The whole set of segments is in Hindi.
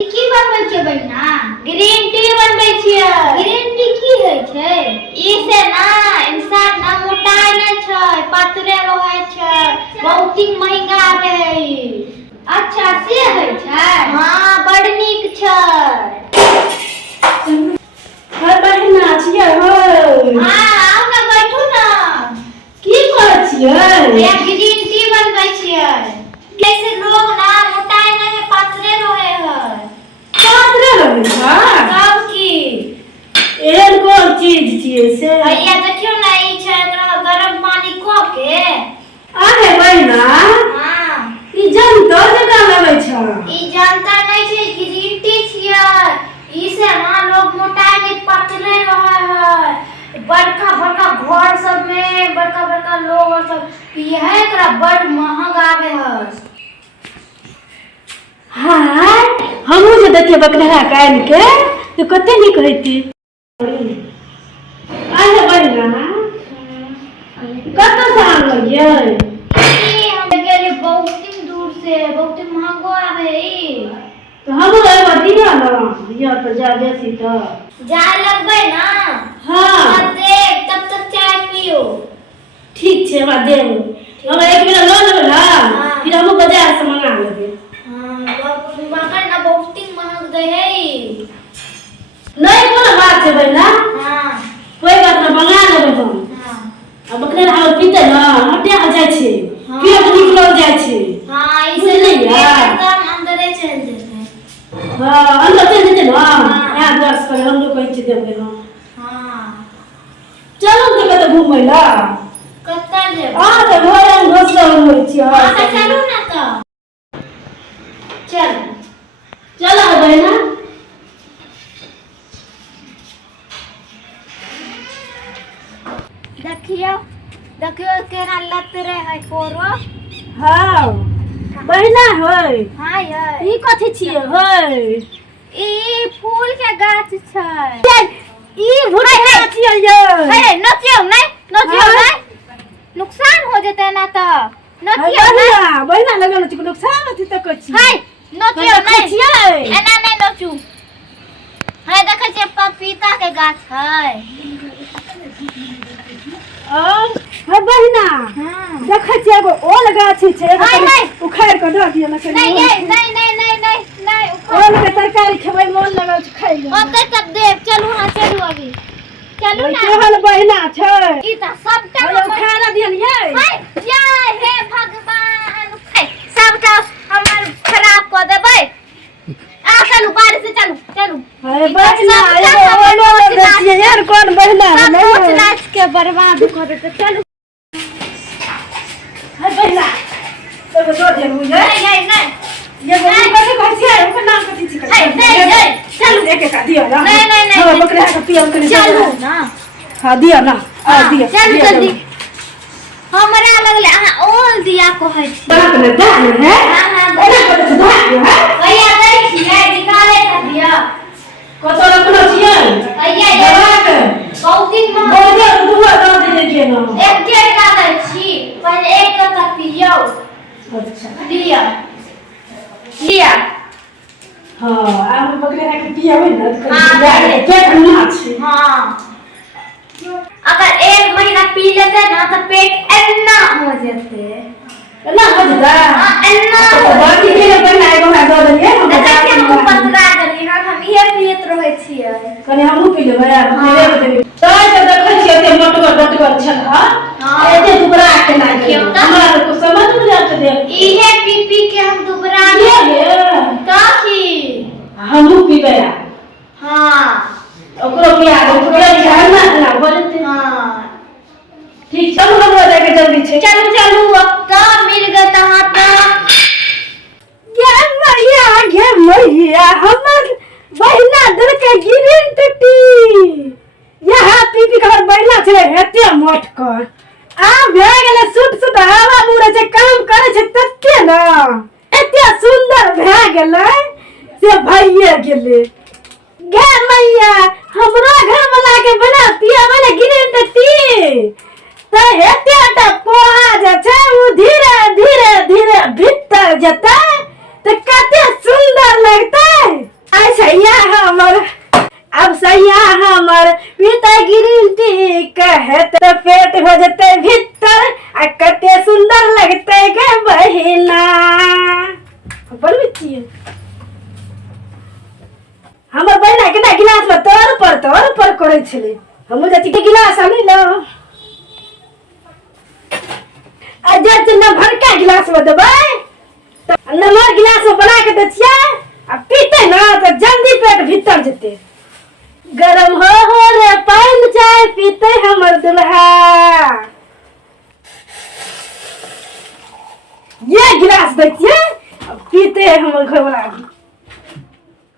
की बनबै छियै बहिना? ग्रीन टी बनबै छियै। ग्रीन टी की होइ छै? ई से ना इंसान ना मोटाई न छै, पतरे रहै छै, बहुत ही महंगा है। अच्छा से होइ छै? हां बड़ नीक छै। हर बहिना छियै हो। हां आओ ना बैठू ना। की करै छियै? ये ग्रीन टी बनबै छियै। कैसे लोग ना मोटाई नहीं पतरे रहे है। पातरे रहै छै? तब की एहन कोन चीज छियै से? भैया देखियो ना ई छै एकरा गरम पानी क के अरे बहिना हां ई जंतर जकां लगै छै। ई जानता नहीं छै ग्रीन टी छियै। ई से ना लोग मोटाई में पतले रहे है। बड़का बड़का घर सब में बड़का बड़का लोग और सब पिए है, एकरा बड़ महंग आवे है। हां हमहू जे देखिए बकरा कान के तो कते नीक होइती। अरे बहिना कत से आनलियै? ई हम गेली बहुत दिन दूर से, बहुत महंगो आवे ई। तो हमहू एगो दिया ना या तो जा बेसी तो जाए लगबै ना। हां तब देख तब तक चाय पियो। ठीक छै, हमरा देब। हम एक बेर लऽ लेबै ना हाँ। फिर हमहू बाजार से मंगा लेबै। मगर ना बहुत ही महंग दे है ई। नहीं कोनो बात छै बहिना, हां कोई बात ना मंगा लेबै हम। हां अब बकरा हम पीते ना हटे आ जाय छै, हाँ। पेट निकल जाय छै। हां ई से बुझलियै? एकदम अंदरे चल जेतै। हां अंदर चल जेतै ना। हाँ। या दस कर हम लोग कहै छी देबै हम। हां चलू के कतौ घुमै ला। कत्ता जेब? आ त घरे में घोसल होइ छै। हां त चलू ना त। चल चल आ बहिना। देखियो देखियो केना लतरे है कोरो। हां बहिना होय हां ये ई कथि छियै होय? ई फूल के गाछ छै। ई भुरका छियै ये। हे नचियो नहीं नचियो हाँ। नहीं, नुकसान हो जेते ना त। नचियो नहीं बहिना बहिना लगल छै नुकसान होती त कछि। हाय नचियो देखै नहीं छियै? एना नहीं नचू। हाय देखे छियै पपीता के गाछ है। हाय बहिना हां देखै छियै एगो ओल गाछी छै, एगो हाय, कनि हाय। उखाड़ के दऽ दियौ ना। नहीं ये नहीं नहीं नहीं नहीं नहीं ओल के तरकारी खेबै मोन लगल छै खाइ ले। ओके तब देव चलू हां चलू अभी चलू ओइ ना। केहन बहिना छै? ई त सबटा ओइ उखाड़ दियन ये। हाय जय हे भगवान हाय सबटा हमर खराब क देबै। आ चलू बाहर से चलू चलू। हाय बहिना एगो ओलो लगे छियै यार कोन बहिना सब है? कुछ नाच के बर्बाद कर देते चलू। हाय बहिना एगो दऽ दियन मुझे। नहीं नहीं नहीं एगो कथि कहै छियै ओकर नाम कथि छियै? हाय नहीं नहीं चलू एक एक दियौ ना। नहीं, नहीं, नहीं, हम नहीं। बकरा के पियल कनि चलू ना। हां दियौ ना। आ हाँ, दियौ चलू दियौ, जल्दी। दियौ। हमरा लगले अहाँ ओल दिया कहै छी। बाप रे दान है। हाँ, हाँ, ओना कत दान है? भैया दै छियै निकाले त दिया। कत रखलो छियै? भैया ये दबा के बहुत ही महंग बोले दुआ दऽ दे के ना। एक डेढ़ का दै छी पहले एक का पियो। अच्छा लिया लिया हां आब बकरा के पियाबै ना त हाँ, कनि दे। पेट ना छै। हाँ अगर एक महीना पी लेते ना तो पेट एन्ना हो जेते। ना हो जदा। हाँ एन्ना तो बाकी के बना एगो ना दऽ देलियै हम देखै छियै हम बता पतरा देली हम इहे पियत रहै छियै। कनि हमहू पी लेबै यार मेरे देबै। तै त देखै छियै एते मोटगर डटगर छल हां। हाँ। एते दुबरा के ना क्यों क्यों त? हमरा तो कुछ समझ नहीं आते देख। इहे पी पी के हम दुबरा ये गए। ये तो की हमहू पीबै आ हाँ ओकरो पिया दे ओकरो झाड़ना ना बोलते। हाँ ठीक चल हम ले के जल्दी छै। चलू चलू अब तो मिल गए तहाँ तो। गे मैया हमर बहिना दर के गिरिन टटी यहाँ पीपी के बहिना छले एते मोटकर आ भए गेले सुट सुट हवा मुरे से काम करे छै तत्ते ना एते सुंदर भए गेले से भइए गेले। गे मैया हमरा घर वाला के बना पिया वाला गिरिन टटी त एते टा पोहा जे छै उ धीरे धीरे धीरे भीतर जेतै तो कते सुंदर लगते। अच्छा यह हमर अब सैया हमर पीते ग्रीन टी कहे तो पेट हो जते भीतर आ कते सुंदर लगते गे बहिना। बोलबे छियै हमर बहिना के गिलास में तोर पर करे छले। हम जति के गिलास आनी लो अजय न भरका गिलास में देबै तो नमर गिलास में बना के दे छियै आ पीते ना तो जल्दी पेट भीतर जते। गरम हो रे पान चाय पीते हमर दुल्हा। ये गिलास देखिए पीते हमर घर वाला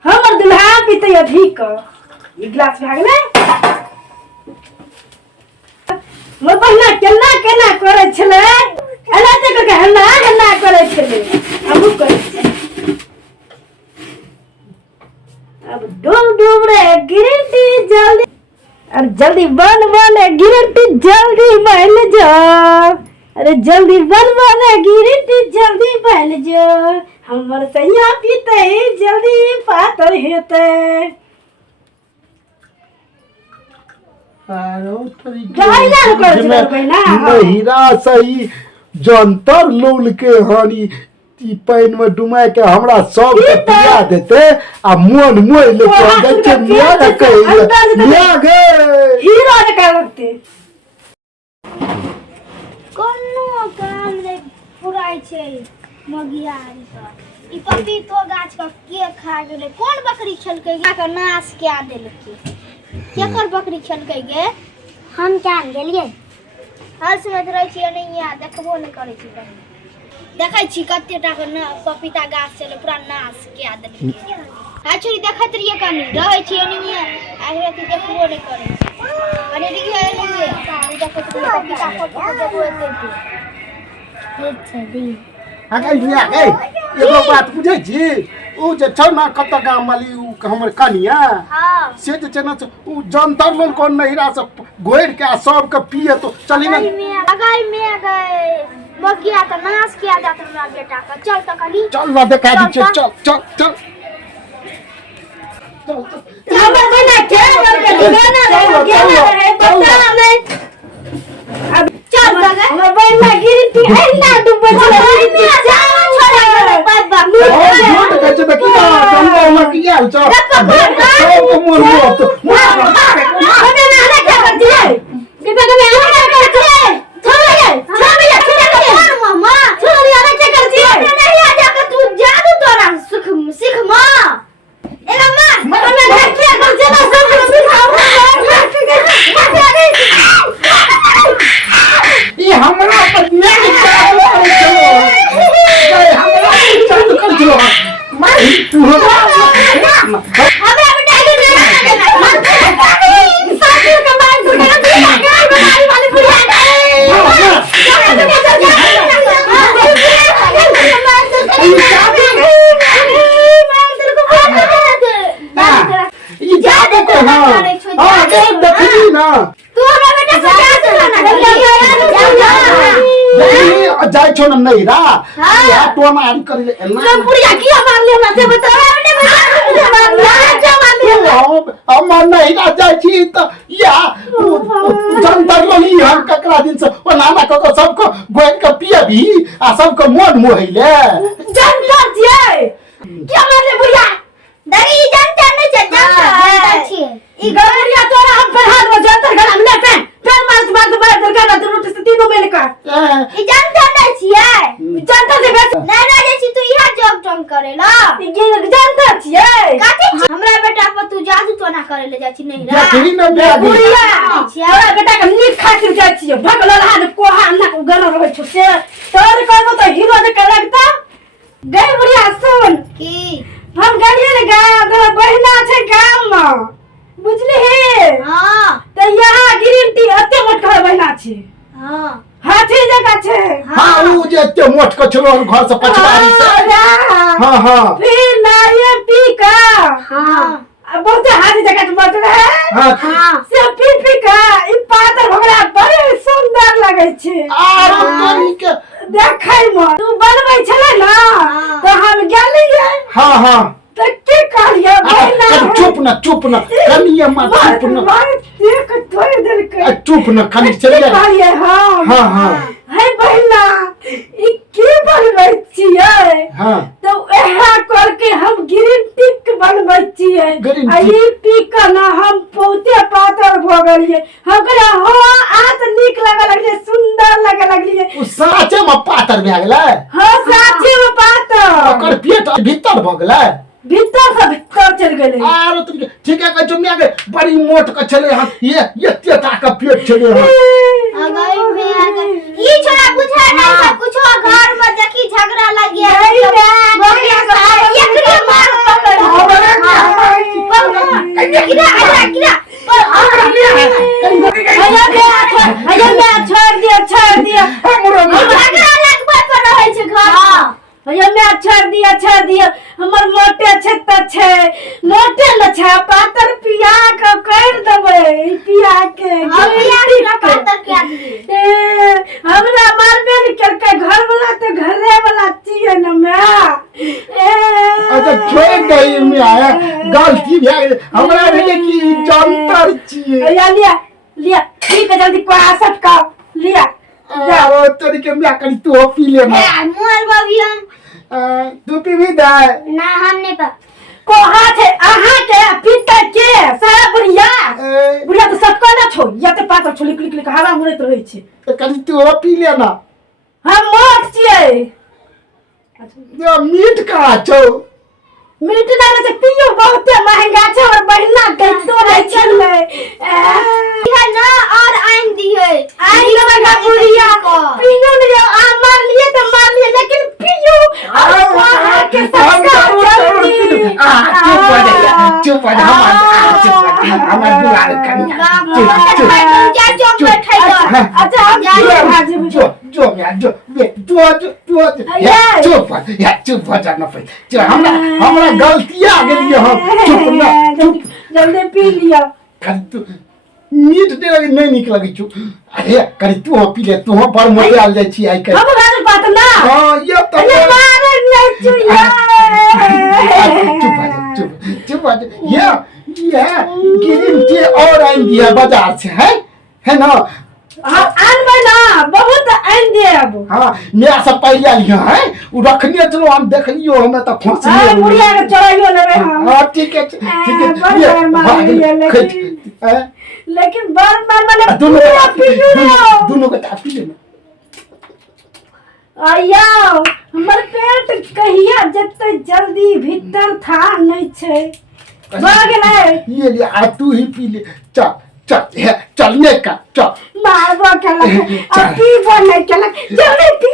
हमर दुल्हा पीते अधिक। ये गिलास भए गेलै मोर बहिना केना केना करे छले एना ते के हन्ना हन्ना करे छले हमहु करे छी। अब डूब रे ग्रीन टी जल्दी और जल्दी बन ग्रीन टी जल्दी बन जा। अरे जल्दी बन ग्रीन टी जल्दी बन जा। हमर सैया पीते जल्दी पातर हेते। हीरा सही जंतर लोल के हानि ई पानी में डुमा के हमरा सब के पिया देते आ मन मोय लेके जाय छै मिया के कहे मिया गे हीरा के करते कोनो काम रे पुराई छै मगियारी का। ई पपीतो गाछ का के खा गेले कोन बकरी छलकै या का नाश क्या देलकै केकर बकरी छलकै गे हम जान गेलिए। हर समय रहै छियै नहीं आ देखबो नहीं करै छी कहीं देखै छी कते टा के पपीता गाछ छले पूरा नाश क्या देलकै। हा छोरी देखत रहिए कनी रहै छियै नहीं आ रहै देखबो नहीं करै छी अरे दिखे नहीं देखत रहिए पपीता फोटो देखो एते ठीक छै दी। आगे मिया गे एगो बात बुझै छी उ जे छ ना कत गाम वाली उ हमर कनिया हां से जे छै ना उ जंतर लोन कोन नहिरा से गोइर के सब के पिए तो चली ना लगाई में गए मगिया का नाश किया जाता मेरा बेटा का। चल तो कनी चल ना देखा दी चल चल चल हमर बहिना के गाना रहे पता नहीं अब चल हमर बहिना ग्रीन टी एना डूबे छले छोड़ा बाय बाय झूठ कहै छै देखि ना जंतर में किया चल सब मोर मोर हमें ना क्या करती है कि मैं क्या करती है छोड़ मामा छोड़ यार क्या करती है नहीं आ जाकर तू जादू तोरा सीख मां एला मां मैं क्या कर चला सब सिखाऊंगा ये हमरा पर नहीं चालू चलो हमरा चालू कर चलो मैं तू हमरा बेटा के ना साथी का मार दूंगा बीमारी वाली बुढ़िया ये जादू को हां देखी ना तू हमरा बेटा से क्या जाय छो न नहीं रा या तो मारी कर ले तो बुढ़िया की मार ले हमरा से बता हम नहीं रा जाय छी त या जंतर लोली हम ककरा दिन से ओ नाना को सबको गोइल के पिए भी आ सबको मोन मोहिले जंतर छिए क्या मार ले बुढ़िया दरी जंतर नहीं छै जंतर छिए ई गवरिया तोरा हम पर हाथ में जंतर गला में पे फिर मार दरगाह तो रोटी से तीनों मिल का ई जंतर नहीं छिए जंतर से बेस नहीं ना जे छी तू इहा जॉब टंग करे ला ई जंतर छिए काटे हमरा बेटा पर तू जादू टोना करे ले जा छी नहीं रा देखी न बुढ़िया हमरा बेटा के नीक खातिर जाय छिए भगल हाथ कोहा ना गन रहे छु से तोर कहबो तो हीरो जे कर लगता गई बुढ़िया सुन की हम गलिए रे गांव बहिना छै गांव में बुझली हे हां तो यहाँ ग्रीन टी अते मोट कर बहिना छै हां हाथी जगह छै हां उ जे ते मोट के छलो घर से पछवारी से हां हां फिर नारियल पी का हां अब बहुत हाथी जगह के मोट रहे हां से पी का ई पातर भगड़ा बड़े सुंदर लगे छै आ तोरी के देखै में तू बनबै छले ना तो हम गेली हाँ हाँ तो के कहलिए बहिना चुप न कनिया मत चुप न मार देख थोड़ी देर के चुप न खाली चल जा कहलिए हाँ हाँ हाँ है बहिना ई की बनबै छियै हाँ तो एहा करके हम ग्रीन टी बनबै छियै ग्रीन आ टी। ई पी के ना हम बहुते पातर भ गेलियै हम कहलिए हाँ आज नीक लगे लगलिए सुंदर लगे लगलिए उ साचे में पातर भए गेलै हाँ साची में पातर ओकर पेट भीतर भ गेलै भीतर से भीतर चल गेलै आरो तुम ठीक है जो मैं बड़ी मोट का चले हां ये तेता का पेट चले हां अगर में अगर ई छोरा बुझा नहीं सब कुछ घर में देखी झगड़ा लगी है एकरे मार पकड़ छोड़ दिया झगड़ा लगबे पर रहे छै घर छोड़ दिया हमर मोटे छै त छै मोटे न छै पातर पिया के कर देबै पिया के पातर क्या दिए हमरा मारबे न करके घर वाला त घरे वाला छियै न मैं अच्छा छोड़ दई में आया गलती भए गेलै हमरा भेले कि जानतर छियै लिया ठीक है जल्दी को आसट का लिया आरो तोरी के मैं करी तू पी ले ना मोर बाबी हम तू पी भी दे ना हम नहीं पा को हाथ है आहा के पीता के सारा बुढ़िया तो सब कहना छो या तो पातर छोली क्लिक क्लिक हवा मुड़त रहै छै तो करी तू पी ले ना हम मोट छियै ये मीट का छौ मीट ना से पियो बहुते महंगा छै और बहिना कैसो नहीं चलले है ना और आइन दी है आई लगा बुढ़िया पियो नहीं आ मार लिए लेकिन पियो और वहां के चुप हो जा हम दुआर अच्छा हम चुप हो जा ना हमरा गलतियां आ गेलिए हम चुप ना चुप जल्दी पी लिया करी तू मीट दे लगे नहीं निक लगे चुप अरे करी तू पी ले तू बड़ मजा आ जाय छी आई कर हम गाल बात ना हां ये तो मारे नहीं चुया चुप ये ग्रीन टी और आइन दिया बाजार से है ना आन बना बहुत आन दे अब हां मैं सब पहले लिया है उ रखने चलो हम देख लियो हमें तो खुश हां बुढ़िया के चढ़ाइयो लेबे हम हां ठीक है लेकिन बार माने दोनों का पी ले आया हमर पेट कहिया जते जल्दी भीतर था नहीं छे भाग गेलै ये ले आ तू ही पी ले चल चलने का चल मारबो केलक अभी बोले केलक जल्दी पी